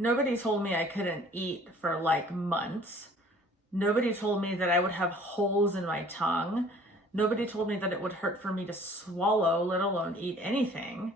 Nobody told me I couldn't eat for like months. Nobody told me that I would have holes in my tongue. Nobody told me that it would hurt for me to swallow, let alone eat anything.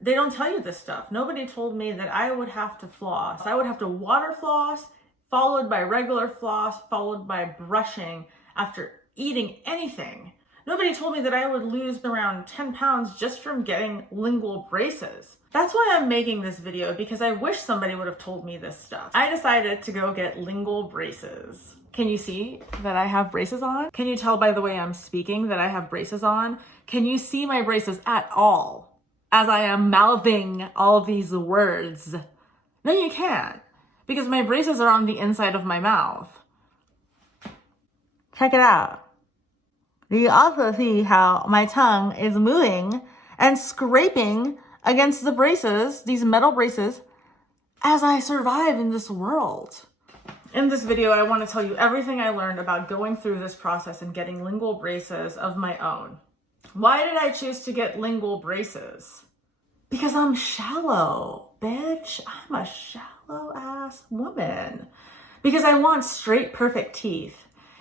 They don't tell you this stuff. Nobody told me that I would have to floss. I would have to water floss, followed by regular floss, followed by brushing after eating anything. Nobody told me that I would lose around 10 pounds just from getting lingual braces. That's why I'm making this video, because I wish somebody would have told me this stuff. I decided to go get lingual braces. Can you see that I have braces on? Can you tell by the way I'm speaking that I have braces on? Can you see my braces at all as I am mouthing all these words? No, you can't, because my braces are on the inside of my mouth. Check it out. You also see how my tongue is moving and scraping against the braces, these metal braces, as I survive in this world. In this video, I want to tell you everything I learned about going through this process and getting lingual braces of my own. Why did I choose to get lingual braces? Because I'm shallow, bitch. I'm a shallow ass woman. Because I want straight, perfect teeth.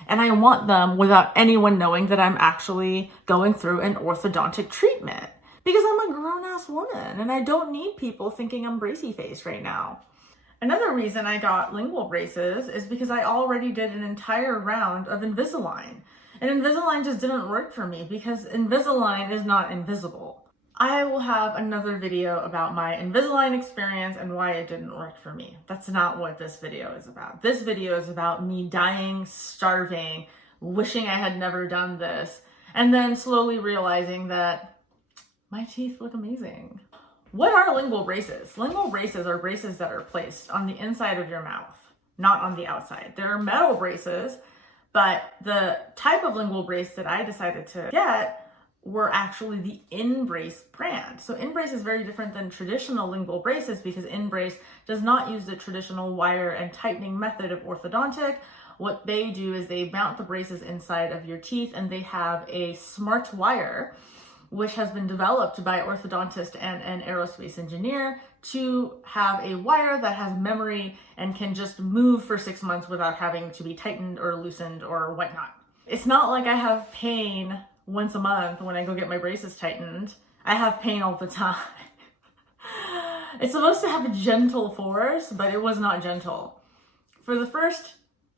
And I want them without anyone knowing that I'm actually going through an orthodontic treatment. Because I'm a grown-ass woman and I don't need people thinking I'm bracy faced right now. Another reason I got lingual braces is because I already did an entire round of Invisalign. And Invisalign just didn't work for me because Invisalign is not invisible. I will have another video about my Invisalign experience and why it didn't work for me. That's not what this video is about. This video is about me dying, starving, wishing I had never done this, and then slowly realizing that my teeth look amazing. What are lingual braces? Lingual braces are braces that are placed on the inside of your mouth, not on the outside. They're metal braces, but the type of lingual brace that I decided to get were actually the INBRACE brand. So INBRACE is very different than traditional lingual braces because INBRACE does not use the traditional wire and tightening method of orthodontic. What they do is they mount the braces inside of your teeth, and they have a smart wire which has been developed by orthodontist and an aerospace engineer to have a wire that has memory and can just move for 6 months without having to be tightened or loosened or whatnot. It's not like I have pain once a month when I go get my braces tightened. I have pain all the time. It's supposed to have a gentle force, but it was not gentle. For the first,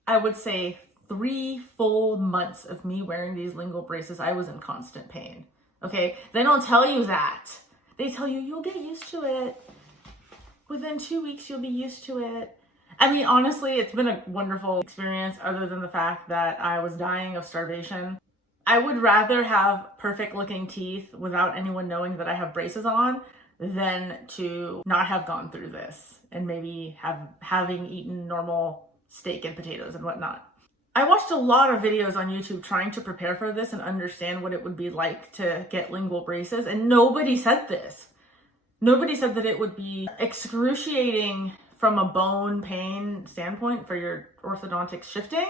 I would say 3 full months of me wearing these lingual braces, I was in constant pain. Okay, they don't tell you that. They tell you you'll get used to it. Within 2 weeks, you'll be used to it. I mean, honestly, it's been a wonderful experience other than the fact that I was dying of starvation. I would rather have perfect looking teeth without anyone knowing that I have braces on than to not have gone through this and maybe having eaten normal steak and potatoes and whatnot. I watched a lot of videos on YouTube trying to prepare for this and understand what it would be like to get lingual braces, and nobody said this. Nobody said that it would be excruciating from a bone pain standpoint for your orthodontic shifting,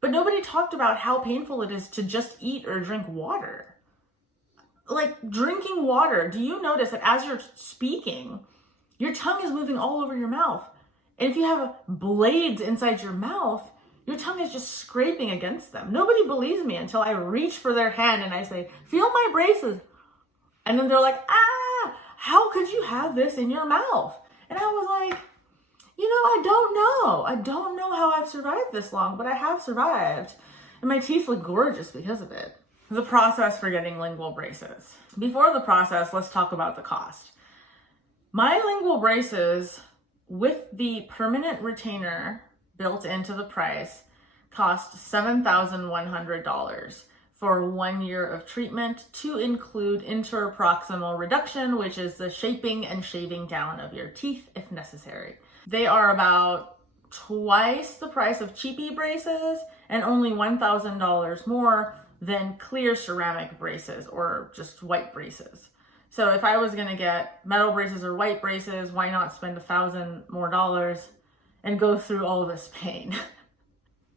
but nobody talked about how painful it is to just eat or drink water. Like drinking water, do you notice that as you're speaking, your tongue is moving all over your mouth? And if you have blades inside your mouth, your tongue is just scraping against them. Nobody believes me until I reach for their hand and I say, feel my braces. And then they're like, how could you have this in your mouth? And I was like, I don't know. I don't know how I've survived this long, but I have survived. And my teeth look gorgeous because of it. The process for getting lingual braces. Before the process, let's talk about the cost. My lingual braces with the permanent retainer built into the price cost $7,100 for 1 year of treatment, to include interproximal reduction, which is the shaping and shaving down of your teeth if necessary. They are about twice the price of cheapy braces and only $1,000 more than clear ceramic braces or just white braces. So if I was going to get metal braces or white braces, why not spend $1,000 more and go through all this pain?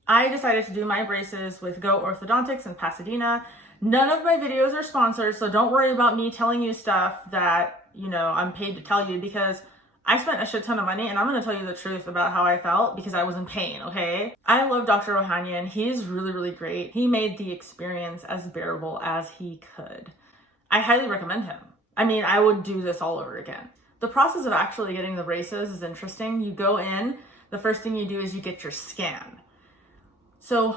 I decided to do my braces with Go Orthodontics in Pasadena. None of my videos are sponsored, so don't worry about me telling you stuff that, I'm paid to tell you, because I spent a shit ton of money, and I'm going to tell you the truth about how I felt because I was in pain, okay? I love Dr. Ohanian. He's really, really great. He made the experience as bearable as he could. I highly recommend him. I mean, I would do this all over again. The process of actually getting the braces is interesting. You go in, the first thing you do is you get your scan. So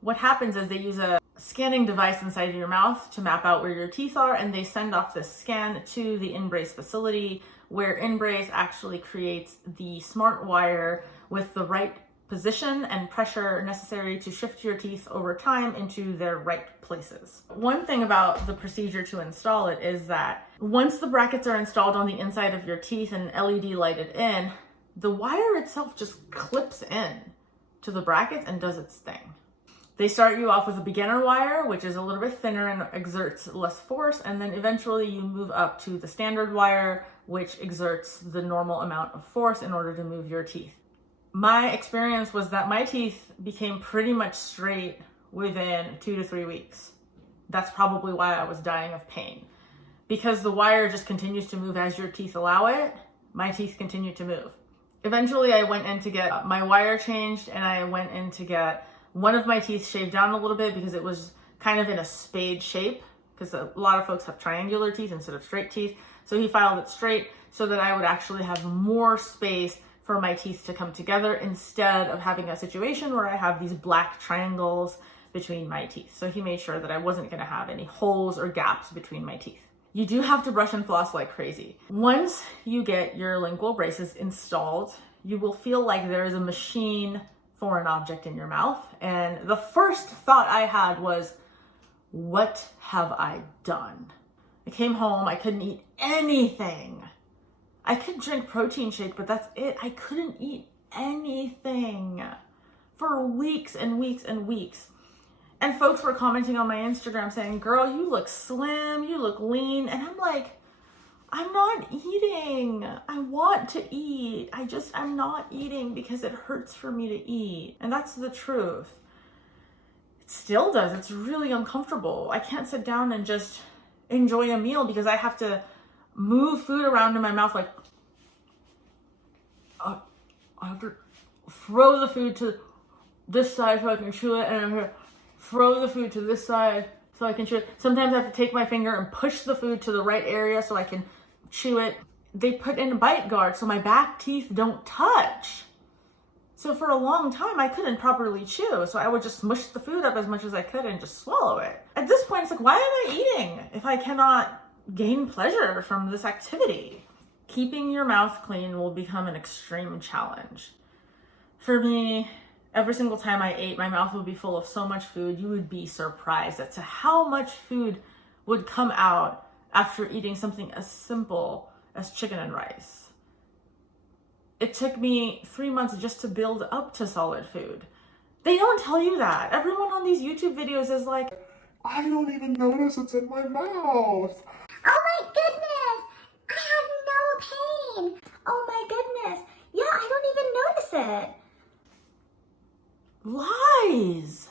what happens is they use a scanning device inside of your mouth to map out where your teeth are, and they send off this scan to the INBRACE facility, where INBRACE actually creates the smart wire with the right position and pressure necessary to shift your teeth over time into their right places. One thing about the procedure to install it is that once the brackets are installed on the inside of your teeth and LED lighted in, the wire itself just clips in to the brackets and does its thing. They start you off with a beginner wire, which is a little bit thinner and exerts less force, and then eventually you move up to the standard wire, which exerts the normal amount of force in order to move your teeth. My experience was that my teeth became pretty much straight within 2 to 3 weeks. That's probably why I was dying of pain. Because the wire just continues to move as your teeth allow it, my teeth continue to move. Eventually I went in to get my wire changed, and I went in to get one of my teeth shaved down a little bit because it was kind of in a spade shape, because a lot of folks have triangular teeth instead of straight teeth. So he filed it straight so that I would actually have more space for my teeth to come together instead of having a situation where I have these black triangles between my teeth. So he made sure that I wasn't going to have any holes or gaps between my teeth. You do have to brush and floss like crazy. Once you get your lingual braces installed, you will feel like there is a machine foreign object in your mouth. And the first thought I had was, what have I done? I came home, I couldn't eat anything. I could drink protein shake, but that's it. I couldn't eat anything for weeks and weeks and weeks. And folks were commenting on my Instagram saying, girl, you look slim, you look lean. And I'm like, I'm not eating. I want to eat. I'm not eating because it hurts for me to eat. And that's the truth. It still does. It's really uncomfortable. I can't sit down and just enjoy a meal because I have to move food around in my mouth like, I have to throw the food to this side so I can chew it, and I'm going to throw the food to this side so I can chew it. Sometimes I have to take my finger and push the food to the right area so I can chew it. They put in a bite guard so my back teeth don't touch. So for a long time, I couldn't properly chew. So I would just smush the food up as much as I could and just swallow it. At this point, it's like, why am I eating if I cannot gain pleasure from this activity? Keeping your mouth clean will become an extreme challenge. For me, every single time I ate, my mouth would be full of so much food. You would be surprised as to how much food would come out after eating something as simple as chicken and rice. It took me 3 months just to build up to solid food. They don't tell you that. Everyone on these YouTube videos is like, I don't even notice it's in my mouth. Oh my goodness, I have no pain. Oh my goodness, yeah, I don't even notice it. lies.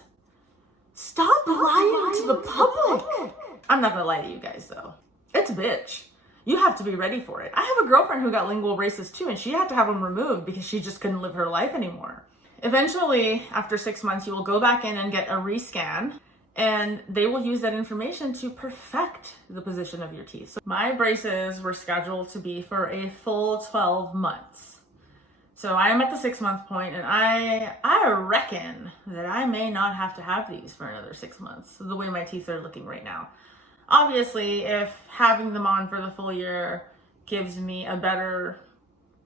Stop lying to the public. I'm not gonna lie to you guys though. It's a bitch. You have to be ready for it. I have a girlfriend who got lingual braces too, and she had to have them removed because she just couldn't live her life anymore. Eventually, after 6 months, you will go back in and get a rescan, and they will use that information to perfect the position of your teeth. So my braces were scheduled to be for a full 12 months. So I am at the 6 month point, and I reckon that I may not have to have these for another 6 months, the way my teeth are looking right now. Obviously, if having them on for the full year gives me a better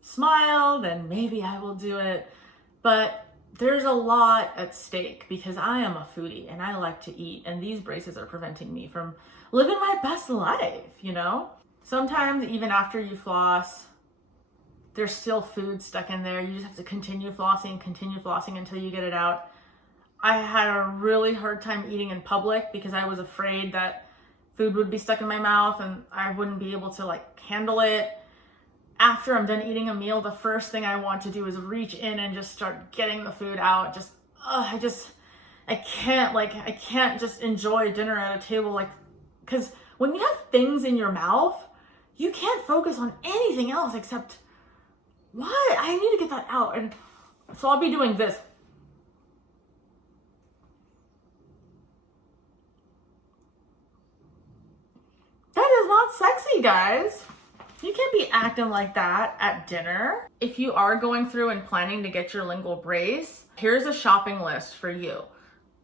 smile, then maybe I will do it. But there's a lot at stake because I am a foodie and I like to eat, and these braces are preventing me from living my best life, you know? Sometimes even after you floss, there's still food stuck in there. You just have to continue flossing until you get it out. I had a really hard time eating in public because I was afraid that food would be stuck in my mouth and I wouldn't be able to handle it. After I'm done eating a meal, the first thing I want to do is reach in and just start getting the food out. I can't just enjoy dinner at a table because when you have things in your mouth, you can't focus on anything else except What? I need to get that out. And so I'll be doing this. That is not sexy, guys. You can't be acting like that at dinner. If you are going through and planning to get your lingual brace, here's a shopping list for you.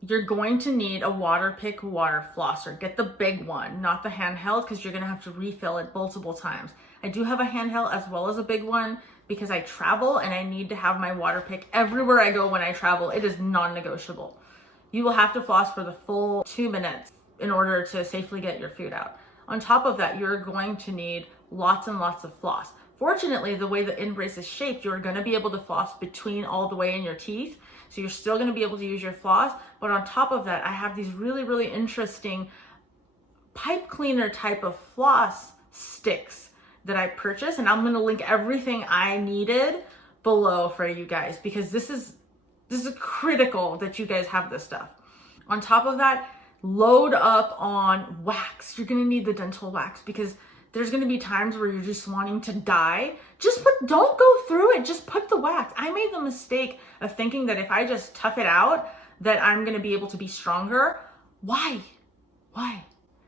You're going to need a Waterpik water flosser. Get the big one, not the handheld, because you're gonna have to refill it multiple times. I do have a handheld as well as a big one because I travel and I need to have my Waterpik everywhere I go when I travel. It is non-negotiable. You will have to floss for the full 2 minutes in order to safely get your food out. On top of that, you're going to need lots and lots of floss. Fortunately, the way the INBRACE is shaped, you're gonna be able to floss between all the way in your teeth. So you're still gonna be able to use your floss, but on top of that, I have these really, really interesting pipe cleaner type of floss sticks that I purchased, and I'm gonna link everything I needed below for you guys, because this is critical that you guys have this stuff. On top of that, load up on wax. You're gonna need the dental wax because there's gonna be times where you're just wanting to die. Don't go through it, just put the wax. I made the mistake of thinking that if I just tough it out, that I'm gonna be able to be stronger. Why?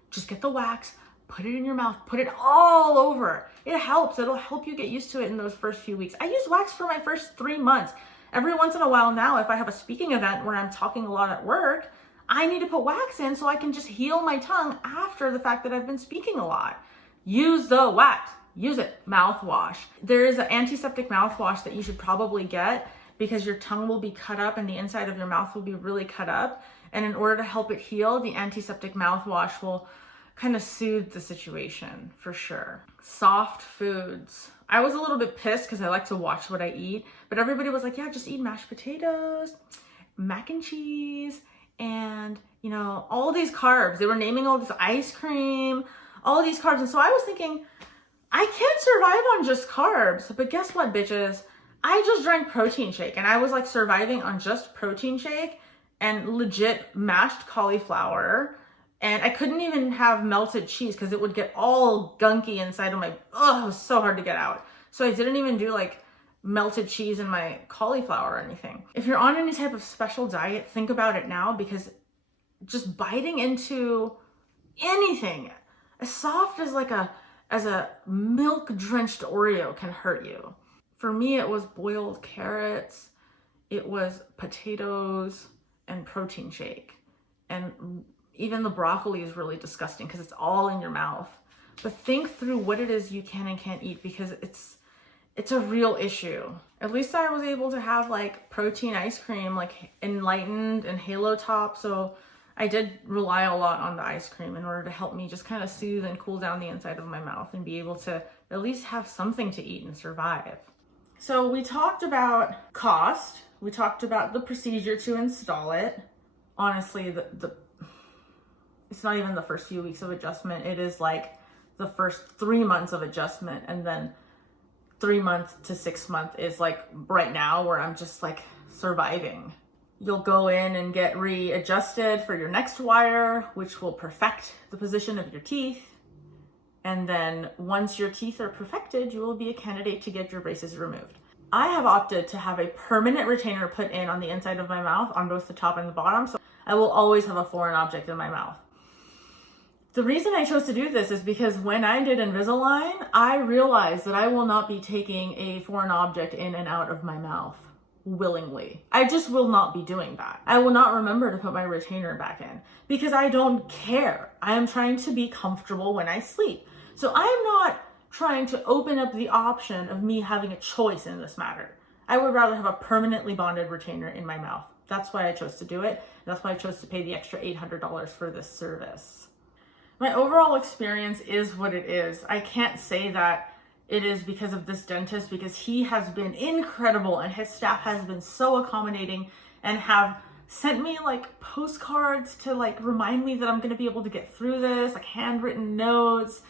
Just get the wax, put it in your mouth, put it all over. It helps, it'll help you get used to it in those first few weeks. I used wax for my first 3 months. Every once in a while now, if I have a speaking event where I'm talking a lot at work, I need to put wax in so I can just heal my tongue after the fact that I've been speaking a lot. Use the wax, use it. Mouthwash. There is an antiseptic mouthwash that you should probably get because your tongue will be cut up and the inside of your mouth will be really cut up. And in order to help it heal, the antiseptic mouthwash will kind of soothe the situation for sure. Soft foods. I was a little bit pissed because I like to watch what I eat, but everybody was like, yeah, just eat mashed potatoes, mac and cheese, and all these carbs. They were naming all this ice cream, all of these carbs. And so I was thinking, I can't survive on just carbs. But guess what, bitches? I just drank protein shake and I was like surviving on just protein shake and legit mashed cauliflower. And I couldn't even have melted cheese because it would get all gunky inside of it was so hard to get out. So I didn't even do like melted cheese in my cauliflower or anything. If you're on any type of special diet, think about it now, because just biting into anything as soft as a milk drenched Oreo can hurt you. For me, it was boiled carrots, it was potatoes and protein shake. And even the broccoli is really disgusting because it's all in your mouth. But think through what it is you can and can't eat, because it's a real issue. At least I was able to have like protein ice cream, like Enlightened and Halo Top. So I did rely a lot on the ice cream in order to help me just kind of soothe and cool down the inside of my mouth and be able to at least have something to eat and survive. So we talked about cost. We talked about the procedure to install it. Honestly, it's not even the first few weeks of adjustment. It is like the first 3 months of adjustment, and then 3 months to 6 months is like right now where I'm just like surviving. You'll go in and get readjusted for your next wire, which will perfect the position of your teeth. And then once your teeth are perfected, you will be a candidate to get your braces removed. I have opted to have a permanent retainer put in on the inside of my mouth on both the top and the bottom, so I will always have a foreign object in my mouth. The reason I chose to do this is because when I did INVISALIGN, I realized that I will not be taking a foreign object in and out of my mouth willingly. I just will not be doing that. I will not remember to put my retainer back in because I don't care. I am trying to be comfortable when I sleep. So I am not trying to open up the option of me having a choice in this matter. I would rather have a permanently bonded retainer in my mouth. That's why I chose to do it. That's why I chose to pay the extra $800 for this service. My overall experience is what it is. I can't say that it is because of this dentist, because he has been incredible and his staff has been so accommodating and have sent me like postcards to like remind me that I'm going to be able to get through this, like handwritten notes.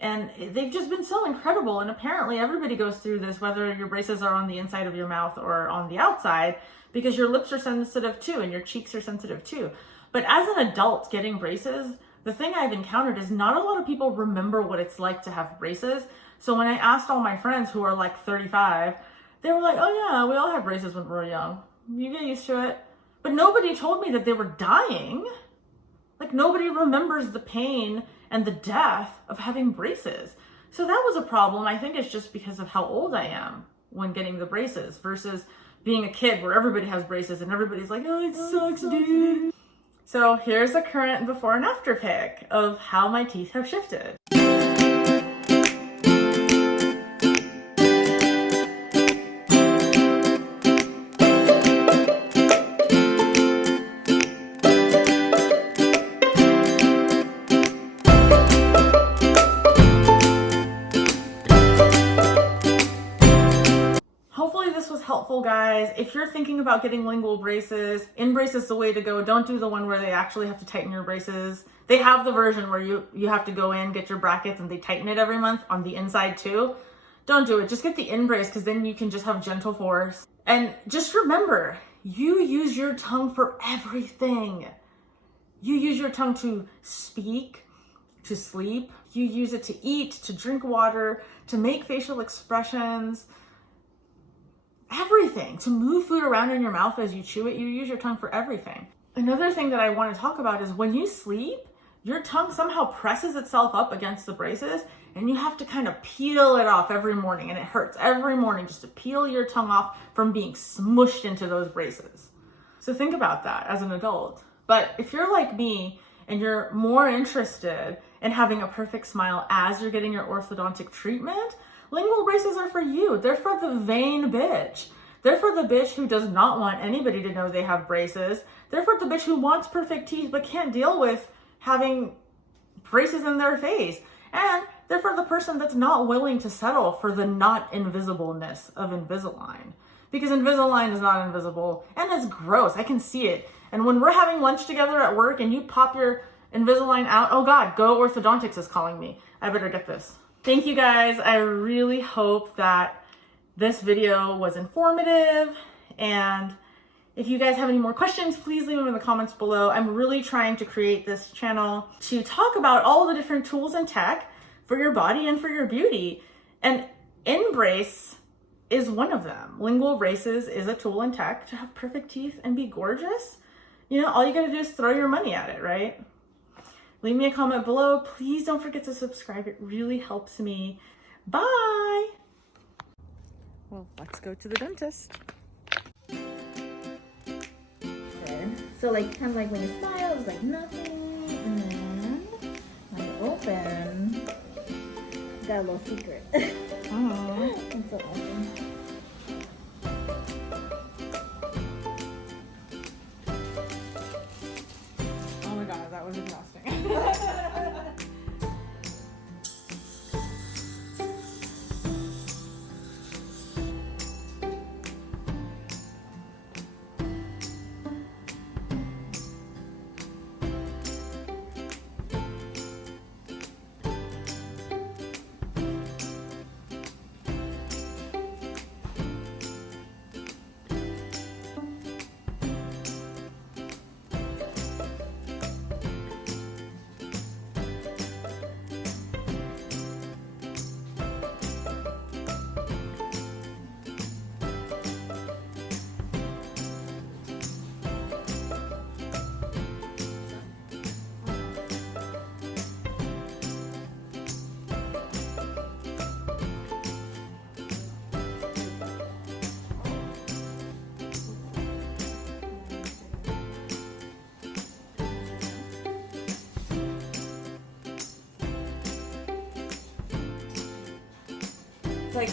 And they've just been so incredible. And apparently everybody goes through this, whether your braces are on the inside of your mouth or on the outside, because your lips are sensitive too and your cheeks are sensitive too. But as an adult getting braces, the thing I've encountered is not a lot of people remember what it's like to have braces. So when I asked all my friends who are like 35, they were like, oh yeah, we all had braces when we were young. You get used to it. But nobody told me that they were dying. Like, nobody remembers the pain and the death of having braces. So that was a problem. I think it's just because of how old I am when getting the braces versus being a kid where everybody has braces and everybody's like, oh, it sucks, dude. So here's a current before and after pic of how my teeth have shifted. Helpful, guys. If you're thinking about getting lingual braces, INBRACE is the way to go. Don't do the one where they actually have to tighten your braces. They have the version where you have to go in, get your brackets, and they tighten it every month on the inside too. Don't do it. Just get the INBRACE, because then you can just have gentle force. And just remember, you use your tongue for everything. You use your tongue to speak, to sleep. You use it to eat, to drink water, to make facial expressions. Everything. To move food around in your mouth as you chew it, you use your tongue for everything. Another thing that I want to talk about is when you sleep, your tongue somehow presses itself up against the braces and you have to kind of peel it off every morning, and it hurts every morning just to peel your tongue off from being smushed into those braces. So think about that as an adult. But if you're like me and you're more interested in having a perfect smile as you're getting your orthodontic treatment, lingual braces are for you. They're for the vain bitch. They're for the bitch who does not want anybody to know they have braces. They're for the bitch who wants perfect teeth but can't deal with having braces in their face. And they're for the person that's not willing to settle for the not invisibleness of Invisalign. Because Invisalign is not invisible and it's gross. I can see it. And when we're having lunch together at work and you pop your Invisalign out, oh God, Go Orthodontics is calling me. I better get this. Thank you guys. I really hope that this video was informative, and if you guys have any more questions, please leave them in the comments below. I'm really trying to create this channel to talk about all the different tools and tech for your body and for your beauty, and INBRACE is one of them. Lingual braces is a tool and tech to have perfect teeth and be gorgeous. You know, all you gotta do is throw your money at it, right? Leave me a comment below. Please don't forget to subscribe. It really helps me. Bye. Well, let's go to the dentist. Good. So like kind of like when you smile, it's like nothing, and then when you open, you got a little secret. Aww. It's so awesome. Oh my God, that was exhausting. Like,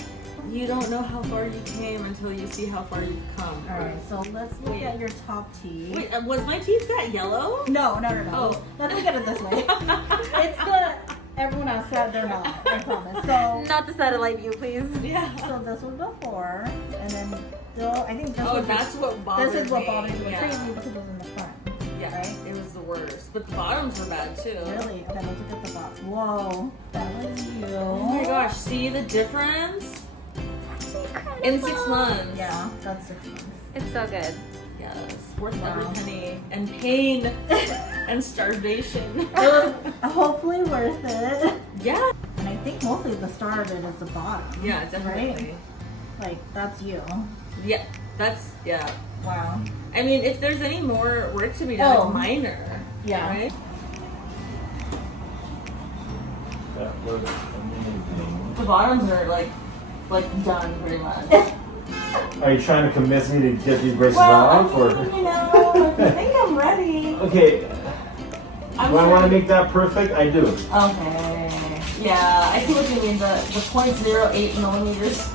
you don't know how far you came until you see how far you've come. All right, so let's look at your top teeth. Wait, was my teeth that yellow? No. Oh. Let's look at it this way. It's the everyone else said they're not. I promise. So Not the satellite view, please. Yeah. so this was before, and then I think this Oh, was that's what bothered me. this is what bothers me Yeah. crazy because it was in the front. Yeah, Right? it was the worst. But the bottoms were bad too. Really? Okay, let's look at the bottom. Whoa, that was you. Oh my gosh, see the difference? In 6 months. Yeah, that's 6 months. It's so good. Yes, worth Wow. every penny. And pain and starvation. It was hopefully worth it. Yeah. And I think mostly the star of it is the bottom. Yeah, definitely. Right? Like, that's you. Yeah, yeah. Wow. I mean, if there's any more work to be done, Oh. it's minor. Yeah. Right? That looks amazing. The bottoms are like done pretty much. Are you trying to convince me to get these braces Well, off, or? I mean, you know, I think I'm ready. Okay. Do I'm I want to sure- make that perfect? I do. Okay. Yeah, I see what you mean. The 0.08 millimeters.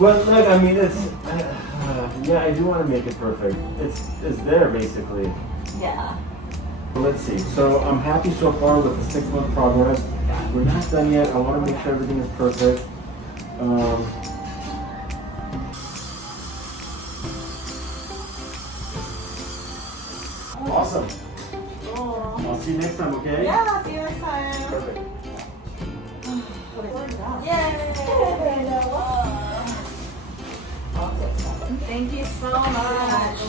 Well, look, I mean, it's yeah, I do want to make it perfect. It's there basically. Yeah. Let's see. So I'm happy so far with the 6-month progress. We're not done yet. I want to make sure everything is perfect. Awesome. Cool. I'll see you next time, okay? Yeah, see you next time. Perfect. Yay! Thank you so much.